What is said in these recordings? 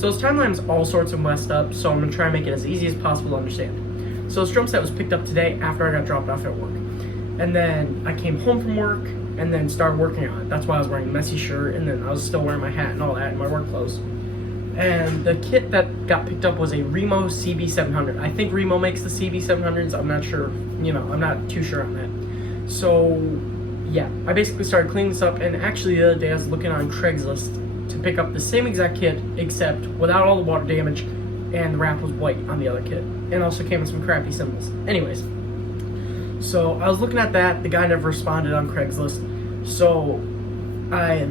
So this timeline is all sorts of messed up, so I'm going to try and make it as easy as possible to understand. So this drum set was picked up today after I got dropped off at work. And then I came home from work and then started working on it. That's why I was wearing a messy shirt, and then I was still wearing my hat and all that and my work clothes. And the kit that got picked up was a Remo CB700. I think Remo makes the CB700s. I'm not sure, I'm not too sure on that. So yeah, I basically started cleaning this up, and actually the other day I was looking on Craigslist to pick up the same exact kit except without all the water damage, and the wrap was white on the other kit. And also came with some crappy symbols. Anyways, so I was looking at that. The guy never responded on Craigslist. So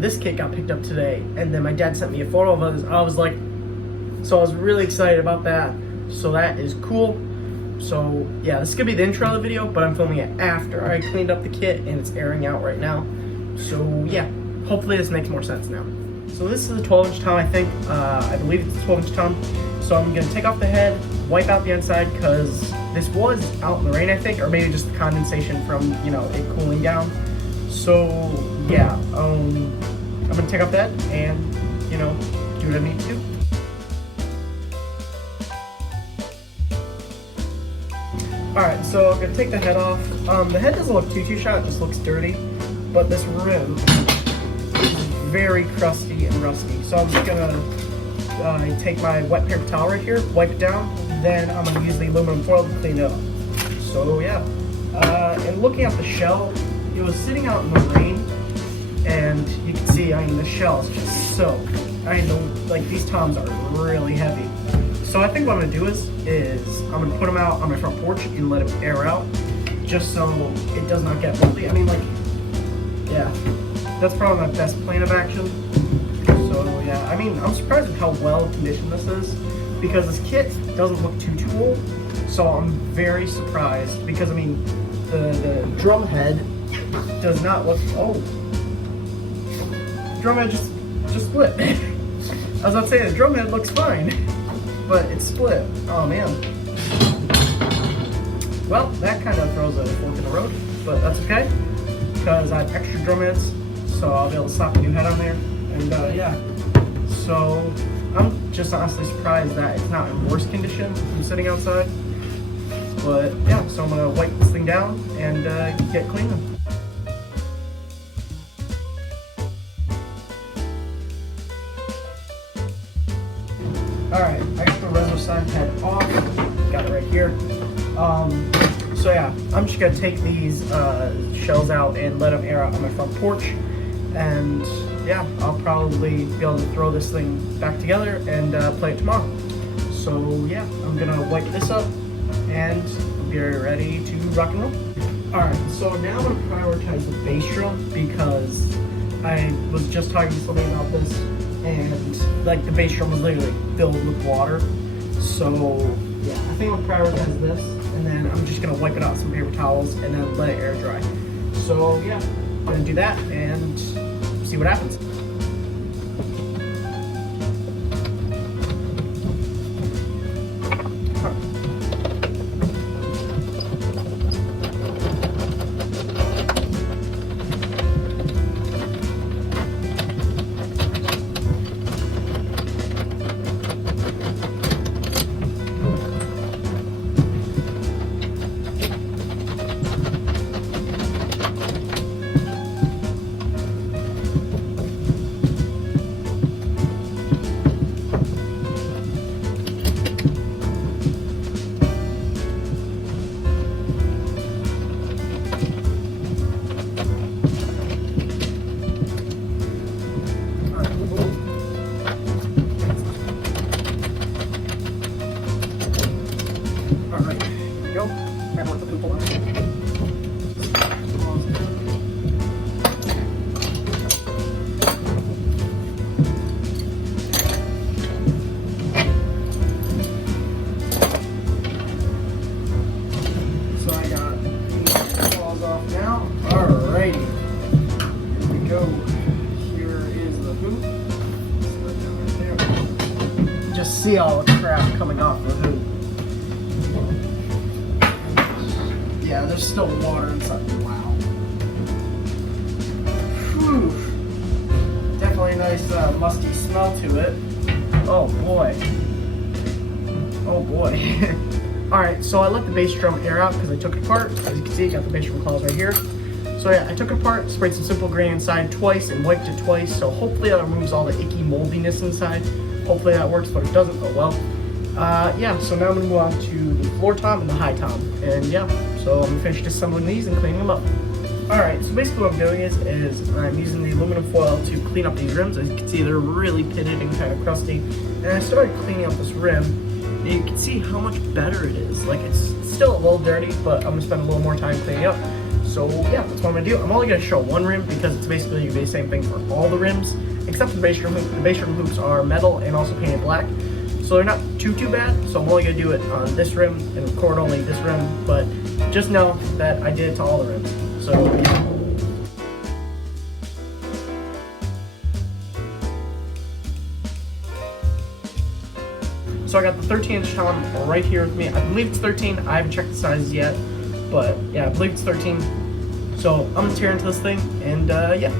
this kit got picked up today, and then my dad sent me a photo of it. I was really excited about that. So that is cool. So yeah, this is gonna be the intro of the video, but I'm filming it after I cleaned up the kit and it's airing out right now. So yeah, hopefully this makes more sense now. So this is a 12-inch tom, I think. I believe it's a 12-inch tom. So I'm gonna take off the head, wipe out the inside, because this was out in the rain, I think, or maybe just the condensation from, it cooling down. So yeah, I'm gonna take off that and, do what I need to do. Alright, so I'm gonna take the head off. The head doesn't look too shot, it just looks dirty. But this rim is very crusty and rusty. So I'm just gonna take my wet paper towel right here, wipe it down, then I'm gonna use the aluminum foil to clean it up. So yeah, and looking at the shell, it was sitting out in the rain, and you can see, the shell is just soaked. These toms are really heavy. So I think what I'm gonna do is I'm gonna put them out on my front porch and let them air out, just so it does not get moldy. Yeah, that's probably my best plan of action. So yeah, I'm surprised at how well conditioned this is, because this kit doesn't look too old. So I'm very surprised, because the drum head does not look old. Drum head just split. I was about to say the drum head looks fine, but it's split. Oh man. Well, that kind of throws a fork in the road, but that's okay, because I have extra drum heads, so I'll be able to slap a new head on there. And yeah, so I'm just honestly surprised that it's not in worse condition than sitting outside. But yeah, so I'm gonna wipe this thing down and get cleaning. Alright, I got the Reso side head off, got it right here. So yeah, I'm just gonna take these shells out and let them air out on my front porch. And yeah, I'll probably be able to throw this thing back together and play it tomorrow. So yeah, I'm gonna wipe this up and be ready to rock and roll. Alright, so now I'm gonna prioritize the bass drum, because I was just talking to somebody about this, and the bass drum was literally filled with water. So yeah, I think I'll prioritize this, and then I'm just gonna wipe it out with some paper towels and then let it air dry. So yeah, I'm gonna do that and see what happens. See all the crap coming off the hoop. Yeah, there's still water inside. Wow. Whew. Definitely a nice musky smell to it. Oh boy. Oh boy. Alright, so I let the bass drum air out because I took it apart. As you can see, I got the bass drum claws right here. So yeah, I took it apart, sprayed some Simple Grain inside twice and wiped it twice. So hopefully that removes all the icky moldiness inside. Hopefully that works, but it doesn't, oh well. Yeah, so now I'm gonna move on to the floor tom and the high tom. And yeah, so I'm gonna finish disassembling these and cleaning them up. Alright, so basically what I'm doing is I'm using the aluminum foil to clean up these rims. As you can see, they're really pitted and kind of crusty. And I started cleaning up this rim, and you can see how much better it is. Like, it's still a little dirty, but I'm gonna spend a little more time cleaning up. So yeah, that's what I'm gonna do. I'm only gonna show one rim because it's basically gonna be the same thing for all the rims, except for the bass drum hoop. The bass drum hoops are metal and also painted black. So they're not too bad, so I'm only gonna do it on this rim and record only this rim, but just know that I did it to all the rims. So yeah. So I got the 13-inch tom right here with me. I believe it's 13, I haven't checked the sizes yet, but yeah, I believe it's 13. So I'm gonna tear into this thing, and yeah.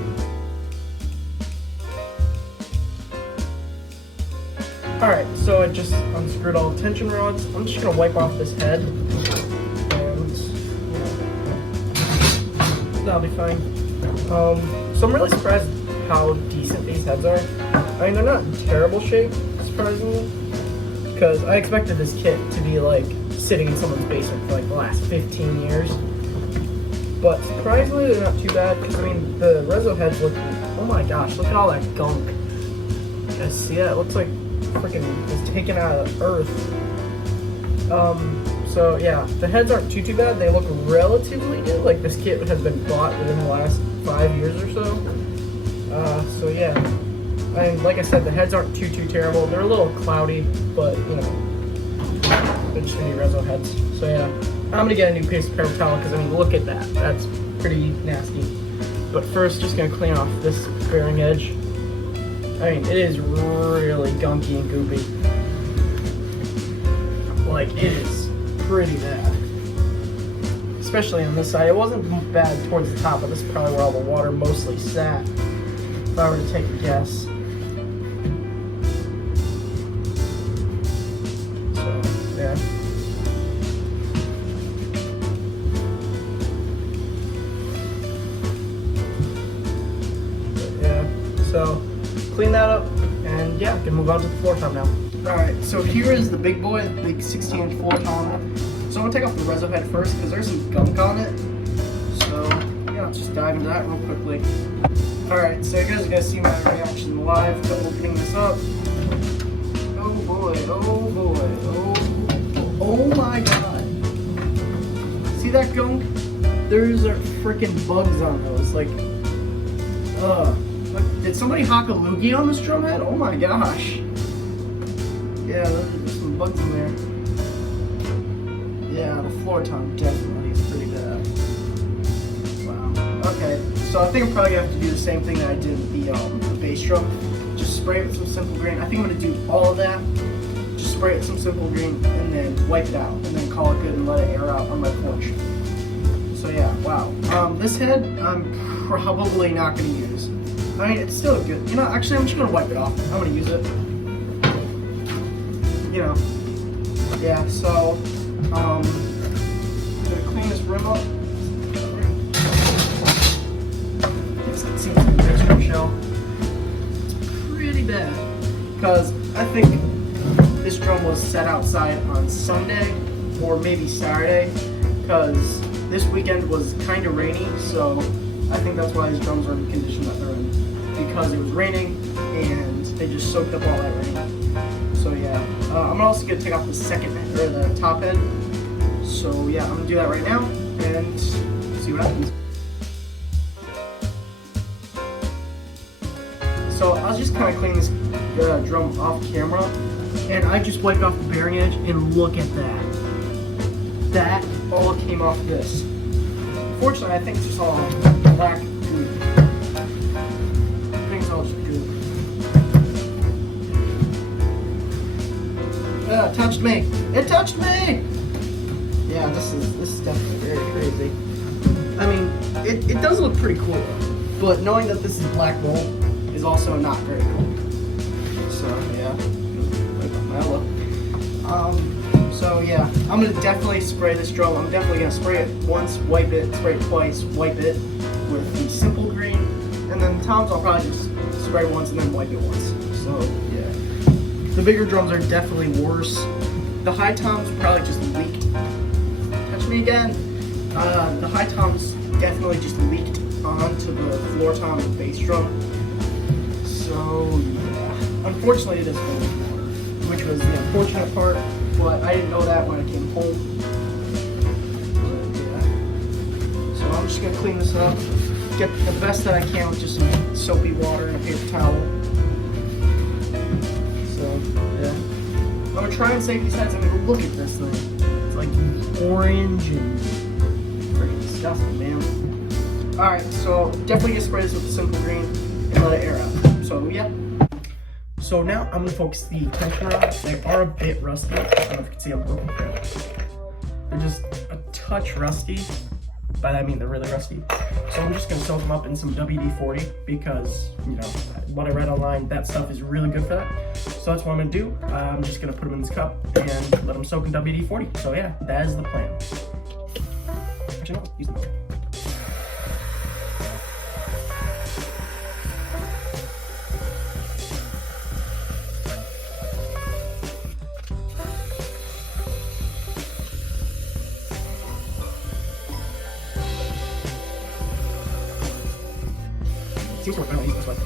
Alright, so I just unscrewed all the tension rods. I'm just gonna wipe off this head, and that'll be fine. So I'm really surprised how decent these heads are. I mean, they're not in terrible shape, surprisingly, because I expected this kit to be like sitting in someone's basement for like the last 15 years. But surprisingly, they're not too bad, because I mean, the Rezo heads look, oh my gosh, look at all that gunk. You guys see that? It looks like freaking was taken out of the earth. So yeah, the heads aren't too bad. They look relatively new. Like, this kit has been bought within the last 5 years or so. So yeah, I mean, like I said, the heads aren't too terrible. They're a little cloudy, but you know, they're just gonna be Rezo heads. So yeah, I'm gonna get a new paper towel because I mean, look at that. That's pretty nasty. But first, just gonna clean off this bearing edge. I mean, it is really gunky and goopy. Like, it is pretty bad. Especially on this side. It wasn't bad towards the top, but this is probably where all the water mostly sat, if I were to take a guess. So, yeah. But, yeah, so clean that up, and yeah, can move on to the floor tom now. Alright, so here is the big boy, the big 16-inch floor tom. So I'm gonna take off the Rezo head first because there's some gunk on it. So yeah, let's just dive into that real quickly. Alright, so you guys are gonna see my reaction live to opening this up. Oh boy, oh boy, oh my god. See that gunk? There's freaking bugs on those, like, did somebody hock a loogie on this drum head? Oh my gosh. Yeah, there's some bugs in there. Yeah, the floor tom definitely is pretty bad. Wow. Okay, so I think I'm probably gonna have to do the same thing that I did with the bass drum. Just spray it with some Simple Grain. I think I'm gonna do all of that. Just spray it with some Simple Grain and then wipe it out, and then call it good and let it air out on my porch. So yeah, wow. This head I'm probably not gonna use. I mean, it's still good. You know, actually, I'm just gonna wipe it off. I'm gonna use it. You know, yeah. So, I'm gonna clean this rim up. Just can see the extra shell. It's pretty bad because I think this drum was set outside on Sunday or maybe Saturday because this weekend was kind of rainy. So I think that's why these drums are in the condition that they're in. Because it was raining and they just soaked up all that rain. So yeah, I'm also gonna take off the second head, or the top head. So yeah, I'm gonna do that right now and see what happens. So I was just kind of cleaning this drum off camera, and I just wiped off the bearing edge, and look at that. That all came off this. Fortunately, I think it's just all black goop. It touched me. It touched me. Yeah, this is definitely very crazy. I mean, it does look pretty cool though, but knowing that this is black mold is also not very cool. So yeah. So yeah, I'm gonna definitely spray this drum. I'm definitely gonna spray it once, wipe it, spray it twice, wipe it with the simple green, and then the toms I'll probably just spray once and then wipe it once. So yeah, the bigger drums are definitely worse. The high toms probably just leaked. Touch me again. The high toms definitely just leaked onto the floor tom and bass drum. So yeah, unfortunately it is full of water, which was the unfortunate part. But I didn't know that when I came home. But yeah. So I'm just gonna clean this up, get the best that I can with just some soapy water and a paper towel. So yeah, I'm gonna try and save these heads. I mean, look at this thing. It's like orange and freaking disgusting, man. All right, so definitely get spray this with the simple green and let it air out. So yeah. So now I'm gonna focus the tension rods. They are a bit rusty. I don't know if you can see I'm looking for it. They're just a touch rusty. By that I mean they're really rusty. So I'm just gonna soak them up in some WD-40 because, you know, what I read online, that stuff is really good for that. So that's what I'm gonna do. I'm just gonna put them in this cup and let them soak in WD-40. So yeah, that is the plan. Actually, no, use them. Seems to work better when I use this one.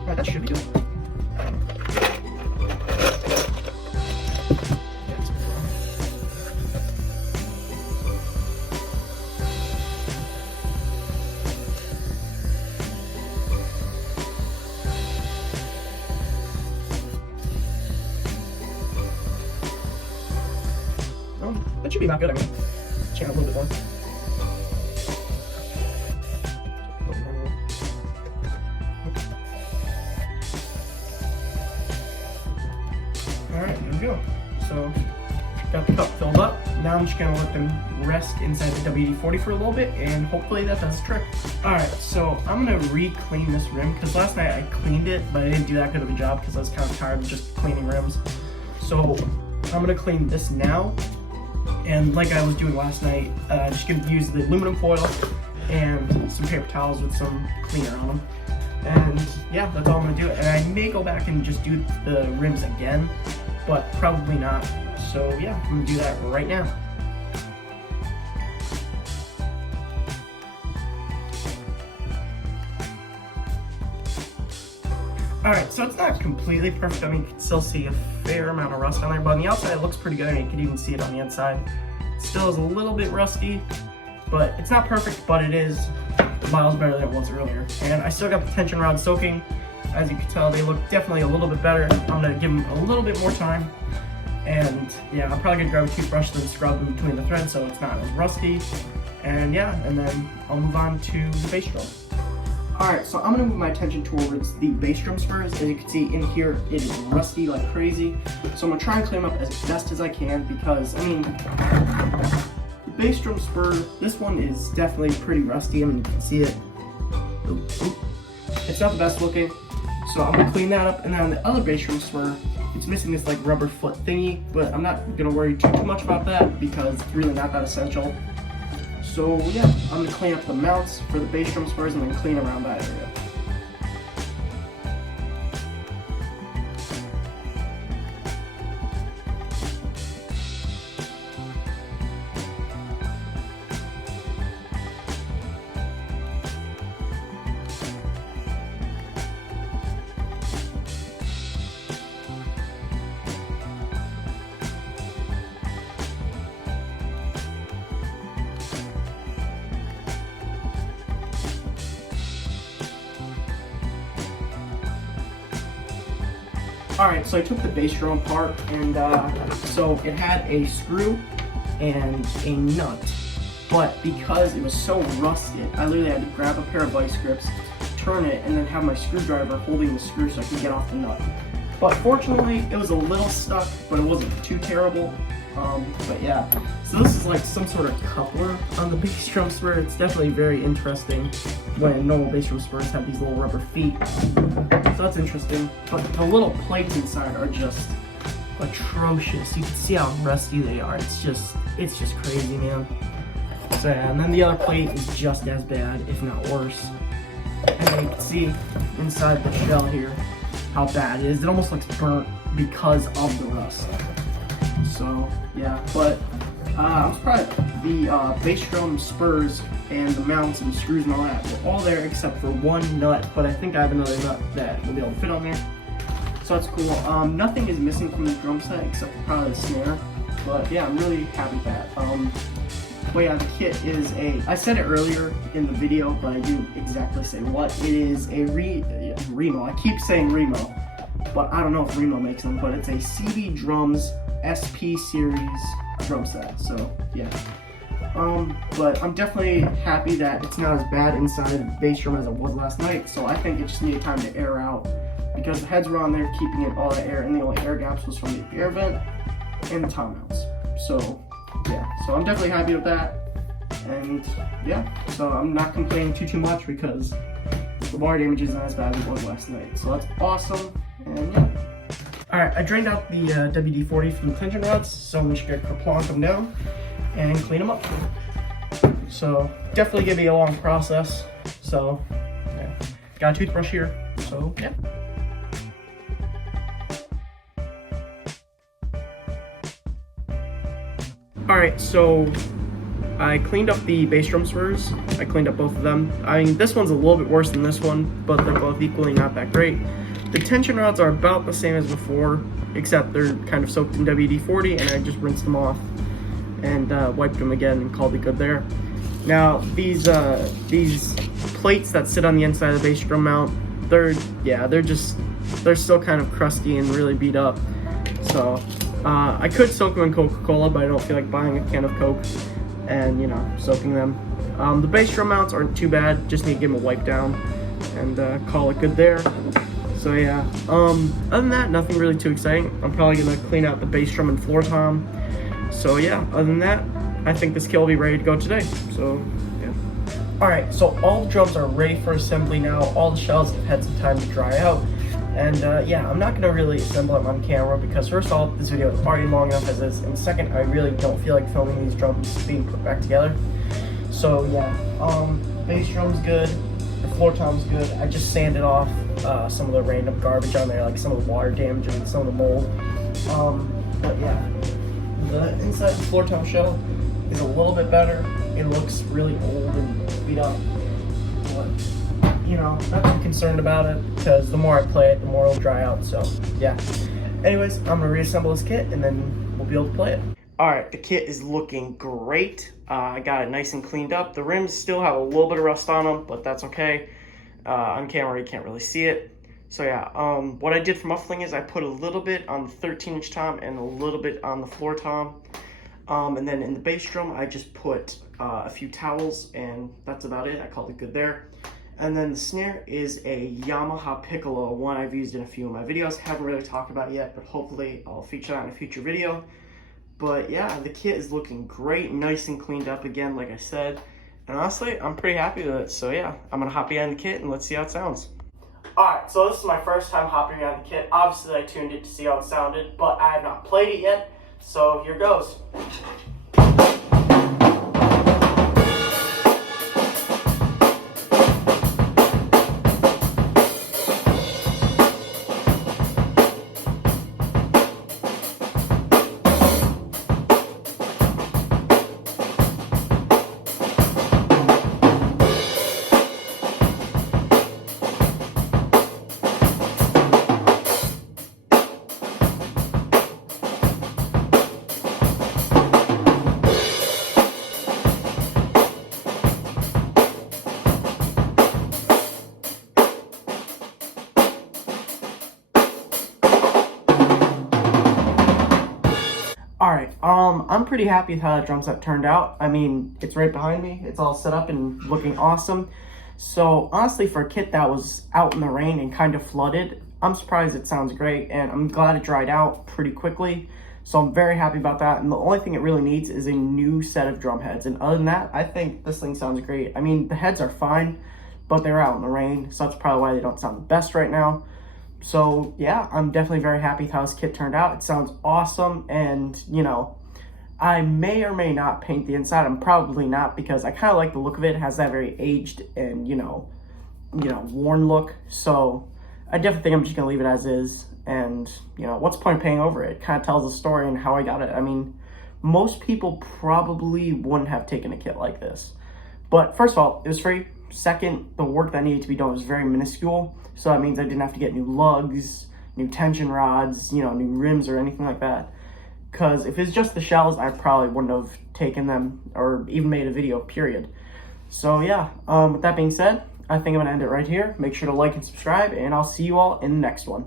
Alright, that should be good. That should be about good. I mean, check out a little bit more. Alright, there we go. So, got the cup filled up. Now I'm just gonna let them rest inside the WD-40 for a little bit, and hopefully that does the trick. Alright, so I'm gonna re-clean this rim, because last night I cleaned it, but I didn't do that good of a job because I was kind of tired of just cleaning rims. So, I'm gonna clean this now, and like I was doing last night, just gonna use the aluminum foil and some paper towels with some cleaner on them. And yeah, that's all I'm gonna do. And I may go back and just do the rims again, but probably not. So yeah, I'm gonna do that right now. Alright, so it's not completely perfect. I mean, you can still see a fair amount of rust on there, but on the outside it looks pretty good. I mean, you can even see it on the inside. It still is a little bit rusty, but it's not perfect, but it is miles better than it was earlier. And I still got the tension rods soaking. As you can tell, they look definitely a little bit better. I'm gonna give them a little bit more time. And yeah, I'm probably gonna grab a toothbrush and scrub in between the threads so it's not as rusty. And yeah, and then I'll move on to the bass drum. Alright, so I'm gonna move my attention towards the bass drum spurs. As you can see in here, it is rusty like crazy. So I'm gonna try and clean them up as best as I can because, I mean, the bass drum spur, this one is definitely pretty rusty. I mean, you can see it. It's not the best looking. So I'm gonna clean that up. And then on the other bass drum spur, it's missing this like rubber foot thingy, but I'm not gonna worry too much about that because it's really not that essential. So yeah, I'm gonna clean up the mounts for the bass drum spurs and then clean around that area. Alright, so I took the bass drum apart, and so it had a screw and a nut, but because it was so rusted, I literally had to grab a pair of vice grips, turn it, and then have my screwdriver holding the screw so I could get off the nut. But fortunately, it was a little stuck, but it wasn't too terrible. But yeah, so this is like some sort of coupler on the bass drum spur. It's definitely very interesting when normal bass drum spurs have these little rubber feet. So that's interesting. But the little plates inside are just atrocious. You can see how rusty they are. It's just crazy, man. So yeah, and then the other plate is just as bad, if not worse. And then you can see inside the shell here how bad it is. It almost looks burnt because of the rust. So yeah, but I'm surprised the bass drum spurs and the mounts and the screws and all that were all there except for one nut, but I think I have another nut that will be able to fit on there. So that's cool. Nothing is missing from the drum set except for probably the snare. But yeah, I'm really happy with that. But yeah, the kit is I said it earlier in the video, but I didn't exactly say what. It is a Remo. I keep saying Remo, but I don't know if Remo makes them, but it's a CD Drums SP series drum set. So yeah. But I'm definitely happy that it's not as bad inside the bass drum as it was last night. So I think it just needed time to air out because the heads were on there keeping in all the air, and the only air gaps was from the air vent and the tom mounts. So yeah, so I'm definitely happy with that. And yeah, so I'm not complaining too much because the bar damage isn't as bad as it was last night. So that's awesome. And yeah. Alright, I drained out the WD-40 from the tension rods, so I'm just gonna kerplonk them down and clean them up. So definitely gonna be a long process. So yeah, got a toothbrush here. So yeah. Alright, so I cleaned up the bass drum spurs. I cleaned up both of them. I mean, this one's a little bit worse than this one, but they're both equally not that great. The tension rods are about the same as before, except they're kind of soaked in WD-40, and I just rinsed them off and wiped them again and called it good there. Now, these plates that sit on the inside of the bass drum mount, they're still kind of crusty and really beat up. So I could soak them in Coca-Cola, but I don't feel like buying a can of Coke and, you know, soaking them. The bass drum mounts aren't too bad, just need to give them a wipe down and call it good there. So yeah, other than that, nothing really too exciting. I'm probably gonna clean out the bass drum and floor tom. So yeah, other than that, I think this kit will be ready to go today. So yeah. Alright, so all the drums are ready for assembly now. All the shells have had some time to dry out. And yeah, I'm not gonna really assemble them on camera because first of all, this video is already long enough as is, and second, I really don't feel like filming these drums being put back together. So yeah, bass drum's good, the floor tom's good. I just sanded off some of the random garbage on there, like some of the water damage and some of the mold. But yeah, the inside the floor tom shell is a little bit better. It looks really old and beat up, but you know, not too concerned about it because the more I play it, the more it'll dry out. So yeah. Anyways, I'm gonna reassemble this kit and then we'll be able to play it. All right, the kit is looking great. I got it nice and cleaned up. The rims still have a little bit of rust on them, but that's okay. On camera, you can't really see it. So yeah, what I did for muffling is I put a little bit on the 13-inch tom and a little bit on the floor tom. And then in the bass drum, I just put a few towels, and that's about it. I called it good there. And then the snare is a Yamaha Piccolo, one I've used in a few of my videos. Haven't really talked about it yet, but hopefully I'll feature that in a future video. But yeah, the kit is looking great, nice and cleaned up again, like I said. And honestly, I'm pretty happy with it. So yeah, I'm gonna hop behind the kit and let's see how it sounds. Alright, so this is my first time hopping behind the kit. Obviously I tuned it to see how it sounded, but I have not played it yet. So here goes. Alright, I'm pretty happy with how that drum set turned out. I mean, it's right behind me. It's all set up and looking awesome. So, honestly, for a kit that was out in the rain and kind of flooded, I'm surprised it sounds great, and I'm glad it dried out pretty quickly. So I'm very happy about that, and the only thing it really needs is a new set of drum heads. And other than that, I think this thing sounds great. I mean, the heads are fine, but they're out in the rain, so that's probably why they don't sound the best right now. So yeah, I'm definitely very happy with how this kit turned out. It sounds awesome, and you know, I may or may not paint the inside. I'm probably not, because I kind of like the look of it. It has that very aged and worn look. So I definitely think I'm just gonna leave it as is. And what's the point of painting over it? It kind of tells the story and how I got it. I mean, most people probably wouldn't have taken a kit like this. But first of all, it was free. Second, the work that needed to be done was very minuscule. So that means I didn't have to get new lugs, new tension rods, new rims or anything like that. Because if it's just the shells, I probably wouldn't have taken them or even made a video, period. So yeah, with that being said, I think I'm going to end it right here. Make sure to like and subscribe, and I'll see you all in the next one.